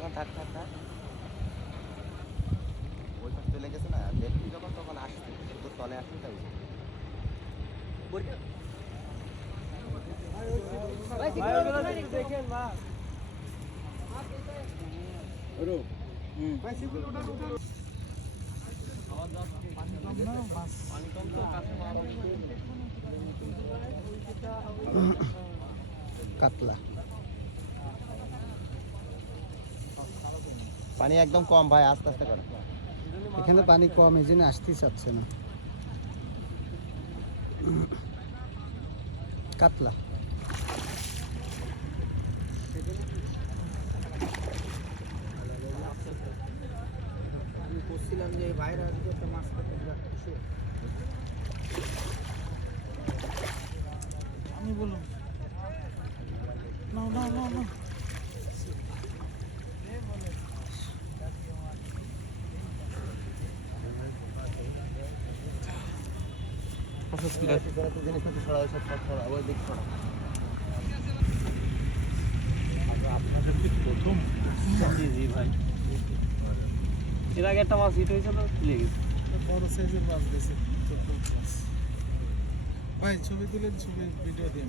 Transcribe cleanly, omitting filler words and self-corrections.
যখন থাক থাক থাক ওই পাশে চলে গেছে না, দেখবি যখন তখন আসছে, শুধু তলে আসছে তাই দেখেন মা কাতলা পানি একদম কম ভাই, আস্তে আস্তে করে। এখানে পানি কম, এই জন্য আসতেই চাচ্ছে না। কাতলা আমি করছিলাম যে বাইরে আসবে একটা মাছ করতে খুশি আমি বলুন না না না না জিনিসপত্র ছড়া সব ছড়া ওই দিক ছড়া। আপনাদের কি প্রথম? জি জি ভাই, এর আগে একটা মাছ হিট হয়েছিল, তুলে গেছে। বড় সাইজের মাছ গেছে। ভাই ছবি তুলেন, ছবি ভিডিও দিন।